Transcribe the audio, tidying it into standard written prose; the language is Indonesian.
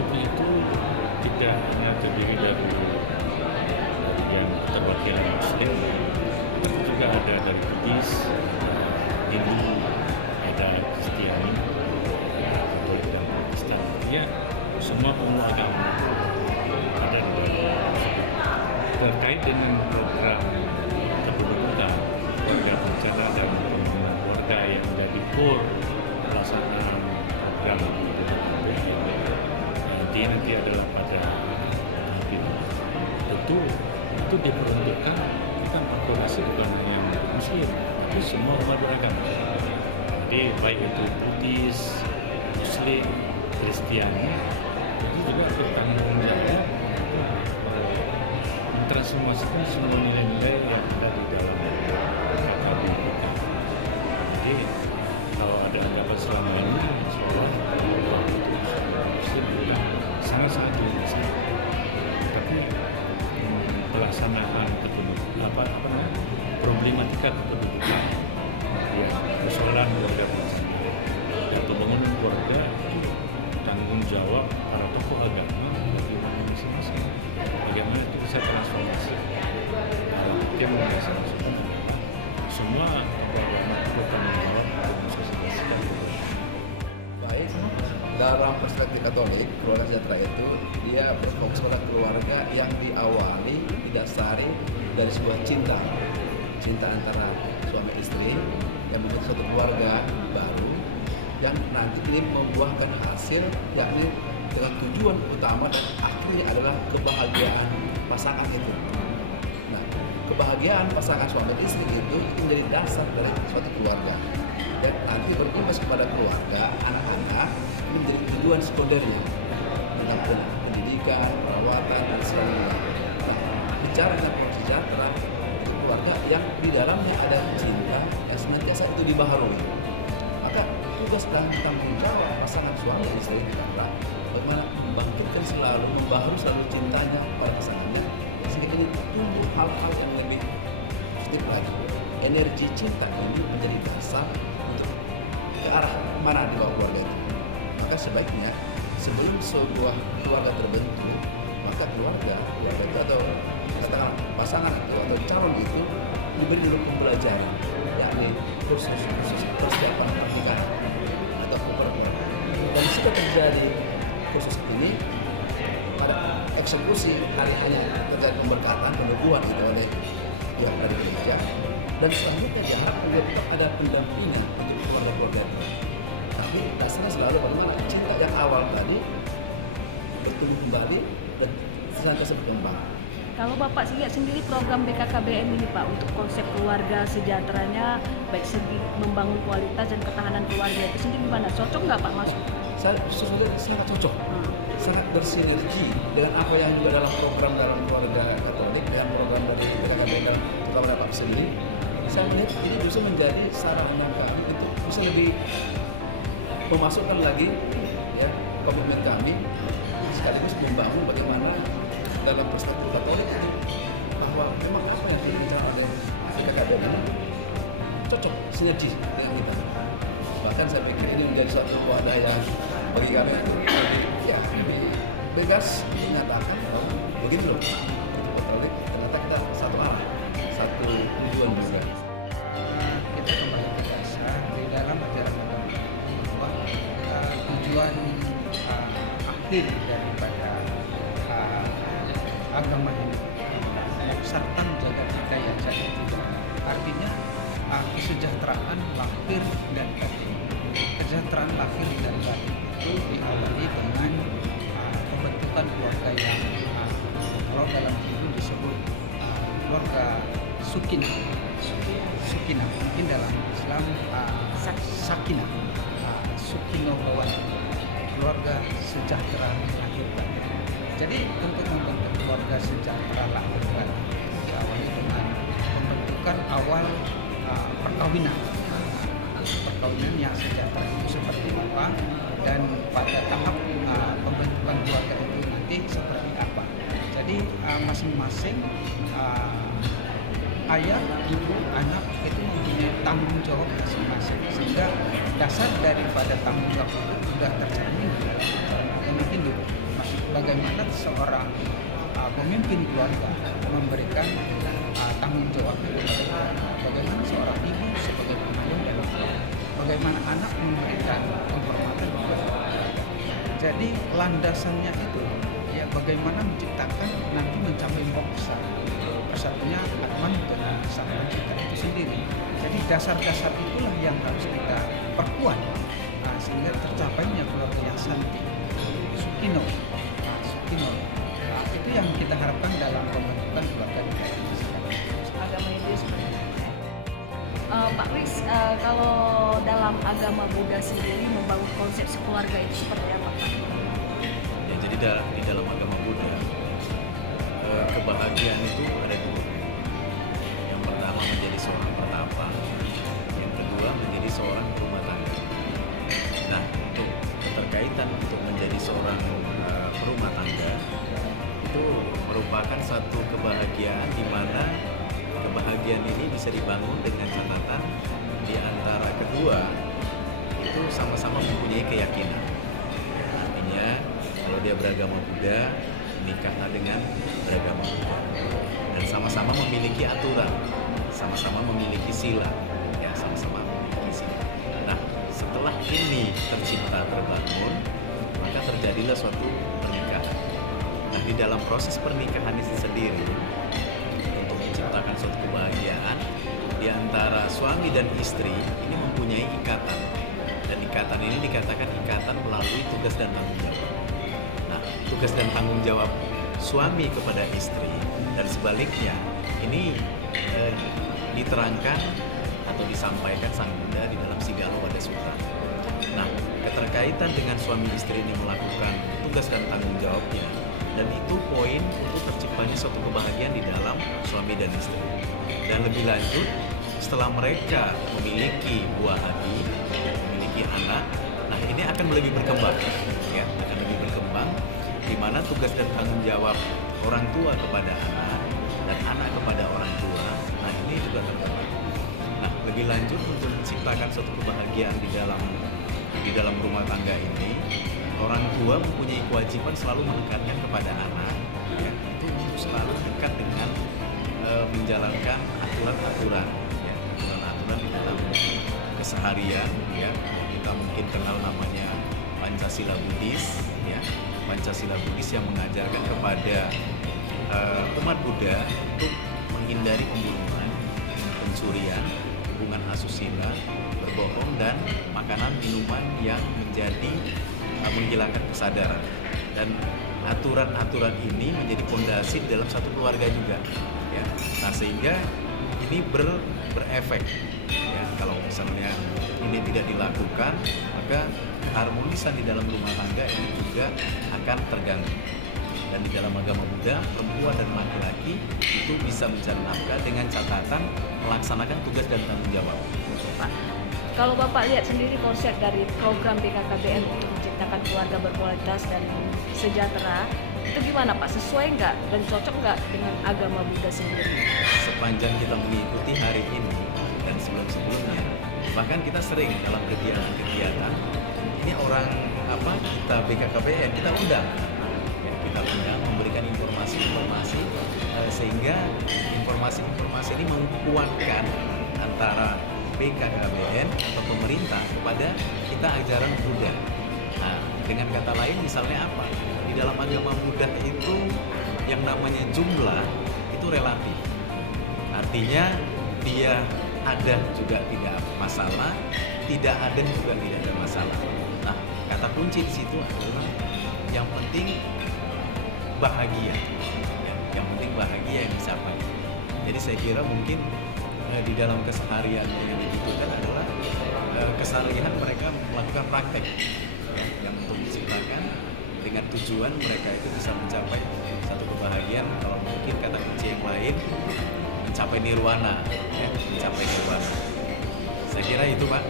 suku itu tidak hanya terdiri dari yang keterwakilan Muslim, tapi juga ada dari Buddhis, ada Hindu, ada Kristiani, ada Katolik dan Protestan. Ya, semua pemeluk agama ada di dalam suku. Terkait dengan program kependudukan, warga bencana dan perlindungan warga yang menjadi core pelaksanaan program nanti adalah pada tentu itu diperuntukkan bukan populasi bukan hanya yang Muslim, tapi semua umat beragama. Jadi baik itu Buddhis, Muslim, Kristiani, itu juga bertanggung jawab mentransformasikan semua nilai-nilai yang ada di dalam agama kita. Jadi kalau ada anggapan selama ini, seolah Muslim kita sangat-sangat dimensi. Tapi pelaksanaan problematika kependudukan, ya, persoalan keluarga berencana dan pembangunan keluarga itu tanggung jawab para tokoh agama bagi umat masing-masing. Bagaimana itu bisa transformasi dalam tim semua tokoh agama itu bertanggung jawab untuk mensosialisasikan. Baik, dalam perspektif Katolik, keluarga sejahtera itu dia berfokus pada keluarga yang diawali didasari dari sebuah cinta antara suami istri yang membentuk suatu keluarga baru yang nanti ini membuahkan hasil, yakni dengan tujuan utama dan akhirnya adalah kebahagiaan pasangan itu. Nah, kebahagiaan pasangan suami istri itu menjadi dasar dari suatu keluarga. Dan nanti berimbas kepada keluarga, anak-anak ini menjadi tujuan sekundernya tentang pendidikan, perawatan, dan sebagainya. Nah, bicara tentang sejahtera keluarga yang di dalamnya ada cinta yang senantiasa itu dibaharui. Maka tugas dan tanggung jawab pasangan suami istri adalah bagaimana membangkitkan selalu, membaharui selalu cintanya pada pasangannya sehingga ini tumbuh hal-hal yang lebih positif lagi. Energi cinta ini menjadi dasar untuk ke arah mana di bawah keluarga itu. Maka sebaiknya sebelum sebuah keluarga terbentuk, maka keluarga itu atau katakanlah pasangan itu atau calon itu diberi dulu pembelajaran, yakni kursus persiapan pernikahan atau perempuan. Dan jika terjadi kursus ini pada eksekusi hari hanya terjadi pemberkatan penubuhan itu oleh pihak dari gereja. Dan selanjutnya diharapkan juga tetap ada pendampingan untuk keluarga-keluarga itu. Tapi dasarnya selalu bagaimana cinta yang awal tadi bertumbuh kembali dan senantiasa berkembang. Kalau Bapak lihat sendiri program BKKBN ini Pak untuk konsep keluarga sejahteranya baik segi membangun kualitas dan ketahanan keluarga itu sendiri gimana? Cocok nggak Pak masuk? Saya sangat cocok, sangat bersinergi dengan apa yang juga dalam program dalam keluarga Katolik dan program dari BKKBN dalam terutama dari Pak sendiri. Saya melihat ini bisa menjadi sarana kami itu bisa lebih memasukkan lagi ya komitmen kami sekaligus membangun bagaimana dalam perspektif Katolik ini bahwa memang apa yang dibicara oleh BKKBN ini cocok sinergi dengan kita. Bahkan saya pikir ini menjadi suatu wadah yang bagi kami ya bebas menyatakan bahwa begini loh untuk Katolik ternyata kita satu arah, satu tujuan besar. Kita kembali ke dasar di dalam ajaran agama bahwa tujuan akhir daripada agama ini serta menjaga budaya jadi tidak artinya kesejahteraan lahir dan batin. Kesejahteraan lahir dan batin itu diawali dengan pembentukan keluarga yang kalau dalam Hindu disebut keluarga sukinah. Sukinah mungkin dalam Islam sakinah, sukino bawati, keluarga sejahtera lahir batin. Jadi untuk membentuk keluarga sejahtera lahir batin diawali dengan pembentukan awal perkawinan yang sejahtera itu seperti apa dan pada tahap pembentukan keluarga itu nanti seperti apa. Jadi masing-masing ayah, ibu, anak itu mempunyai tanggung jawab masing-masing sehingga dasar daripada tanggung jawab itu sudah tercermin yang Hindu. bagaimana seorang pemimpin keluarga memberikan tanggung jawab kepada keluarga. Bagaimana seorang ibu sebagai pemimpin dalam keluarga. Bagaimana anak memberikan penghormatan kepada keluarga. Jadi landasannya itu ya bagaimana menciptakan nanti mencapai bangsa. Satunya Atman dengan Sang Pencipta itu sendiri. Jadi dasar-dasar itulah yang harus kita perkuat sehingga tercapainya keluarga yang santi, Sukino. Itu yang kita harapkan dalam pembentukan keluarga di dalam masyarakat. Agama Hindu seperti itu. Pak Kris, kalau dalam agama Buddha sendiri membangun konsep keluarga itu seperti apa, Pak? Ya, jadi di dalam agama Buddha kebahagiaan itu ada dua. Yang pertama menjadi seorang pertapa, yang kedua menjadi seorang rumah tangga. Nah, untuk keterkaitan untuk menjadi seorang perumah tangga itu merupakan satu kebahagiaan di mana kebahagiaan ini bisa dibangun dengan catatan di antara kedua itu sama-sama mempunyai keyakinan. Artinya kalau dia beragama Buddha, nikahlah dengan beragama Buddha, dan sama-sama memiliki aturan, sama-sama memiliki sila, ya sama-sama memiliki sila. Nah, setelah ini tercipta terbangun, maka terjadilah suatu pernikahan. Nah, di dalam proses pernikahan itu sendiri untuk menciptakan suatu kebahagiaan di antara suami dan istri ini mempunyai ikatan, dan ikatan ini dikatakan ikatan melalui tugas dan tanggung jawab. Tugas dan tanggung jawab suami kepada istri dan sebaliknya ini diterangkan atau disampaikan Sang Buddha di dalam Sigalapada Sutta. Nah, keterkaitan dengan suami istri ini melakukan tugas dan tanggung jawabnya, dan itu poin untuk terciptanya suatu kebahagiaan di dalam suami dan istri. Dan lebih lanjut, setelah mereka memiliki buah hati, memiliki anak, nah ini akan lebih berkembang, ya, akan lebih berkembang, di mana tugas dan tanggung jawab orang tua kepada anak dan anak kepada orang tua, nah ini juga terkembang. Nah, lebih lanjut untuk menciptakan suatu kebahagiaan di dalam rumah tangga ini, orang tua mempunyai kewajiban selalu menekankan kepada anak, ya, untuk selalu dekat dengan menjalankan aturan-aturan, ya, aturan-aturan di dalam keseharian, ya, kita mungkin kenal namanya Pancasila Buddhis, ya. Pancasila Buddhis yang mengajarkan kepada umat Buddha untuk menghindari pembunuhan, pencurian, hubungan asusila, berbohong, dan makanan minuman yang menghilangkan kesadaran. Dan aturan-aturan ini menjadi fondasi dalam satu keluarga juga, ya. Nah, sehingga ini berefek, ya. Kalau misalnya ini tidak dilakukan, maka harmonisan di dalam rumah tangga ini juga akan terganggu. Dan di dalam agama Buddha, perempuan dan laki-laki itu bisa mencari nafkah dengan catatan melaksanakan tugas dan tanggung jawab. Pak, kalau Bapak lihat sendiri konsep dari program BKKBN untuk menciptakan keluarga berkualitas dan sejahtera, itu gimana Pak? Sesuai nggak dan cocok nggak dengan agama Buddha sendiri? Sepanjang kita mengikuti hari ini dan sebelum-sebelumnya, bahkan kita sering dalam kegiatan-kegiatan, ini orang kita BKKBN kita undang, ya, kita undang memberikan informasi sehingga informasi ini menguatkan antara BKKBN atau pemerintah kepada kita ajaran Buddha. Nah, dengan kata lain misalnya apa? Di dalam agama Buddha itu yang namanya jumlah itu relatif. Artinya dia ada juga tidak masalah, tidak ada juga tidak ada masalah. Nah, kata kunci di situ adalah yang penting bahagia, ya, yang penting bahagia yang dicapai. Jadi saya kira mungkin di dalam kesehariannya yang dibutuhkan adalah keseharian mereka melakukan praktek, ya, yang untuk menciptakan dengan tujuan mereka itu bisa mencapai satu kebahagiaan. Kalau mungkin kata kunci yang lain, mencapai nirwana, ya, mencapai nirwana. Saya kira itu, Pak.